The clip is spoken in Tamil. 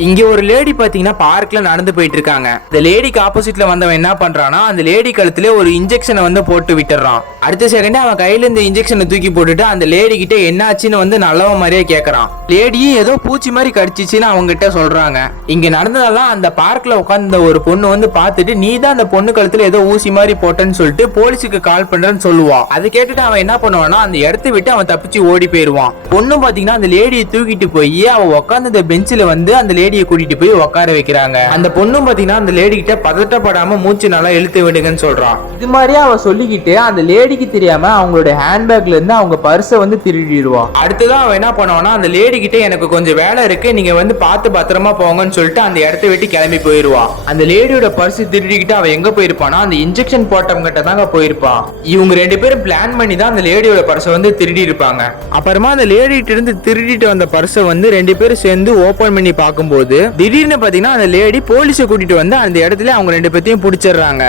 இங்க ஒரு லேடி பாத்தீங்கன்னா பார்க்ல நடந்து போயிட்டு இருக்காங்க. இந்த லேடிக்கு ஆப்போசிட்ல வந்தவன் என்ன பண்றானா அந்த லேடி கழுத்துல ஒரு இன்ஜெக்ஷனை வந்து போட்டு விட்டுறான். அடுத்த செகண்ட் அவன் கையில இந்த இன்ஜெக்ஷனை தூக்கி போட்டுட்டு அந்த லேடி கிட்ட என்னாச்சுன்னு வந்து நல்லவ மாதிரியே கேக்குறான். லேடியும் ஏதோ பூச்சி மாதிரி கடிச்சிச்சுன்னு அவங்க கிட்ட சொல்றாங்க. இங்க நடந்ததெல்லாம் அந்த பார்க்ல உட்கார்ந்த ஒரு பொண்ணு வந்து பாத்துட்டு நீ தான் அந்த பொண்ணு கழுத்துல ஏதோ ஊசி மாதிரி போட்டேன்னு சொல்லிட்டு போலீஸுக்கு கால் பண்றேன்னு சொல்லுவான். அதை கேட்டுட்டு அவன் என்ன பண்ணுவானா அந்த இடத்த விட்டு அவன் தப்பிச்சு ஓடி போயிருவான். பொண்ணு பாத்தீங்கன்னா அந்த லேடியை தூக்கிட்டு போய் அவன் உட்கார்ந்த பெஞ்சில வந்து அந்த லேடியை கூட்டிட்டு போய் உட்கார வைக்கிறாங்க. அந்த பொண்ணு பாத்தீங்கன்னா அந்த லேடி கிட்ட பதட்டப்படாம மூச்சு நல்லா இழுத்து விடுங்கன்னு சொல்றான். இது மாதிரியே அவ சொல்லிக்கிட்டு அந்த லேடிக்கு தெரியாம அவங்களோட ஹேண்ட்பேக்ல இருந்து அவங்க பர்ஸை வந்து திருடிடுவான். அடுத்ததான் அவன் என்ன பண்ணுவானா அந்த லேடி கிட்ட எனக்கு கொஞ்சம் வேலை இருக்கு, நீங்க வந்து பார்த்து பத்திரமா போங்கன்னு சொல்லிட்டு அந்த இடத்த விட்டு கிளம்பி போயிருவான். அந்த லேடியோட பர்ஸ் திருடிக்கிட்டு அவன் எங்க போயிருப்பானா அந்த இன்ஜெக்ஷன் போட்டவங்க கிட்ட தாங்க போயிருப்பான். இவங்க ரெண்டு பேரும் பிளான் பண்ணி தான் அந்த லேடியோட பர்ஸை வந்து திருடி இருப்பாங்க. அப்புறமா அந்த லேடி கிட்ட இருந்து திருடிட்டு வந்த பர்ஸை வந்து ரெண்டு பேரும் சேர்ந்து ஓபன் பண்ணி பார்க்கும்போது திடீர்னு பாத்தீங்கன்னா அந்த லேடி போலீஸை கூட்டிட்டு வந்து அந்த இடத்துல அவங்க ரெண்டு பேத்தையும் பிடிச்சிடுறாங்க.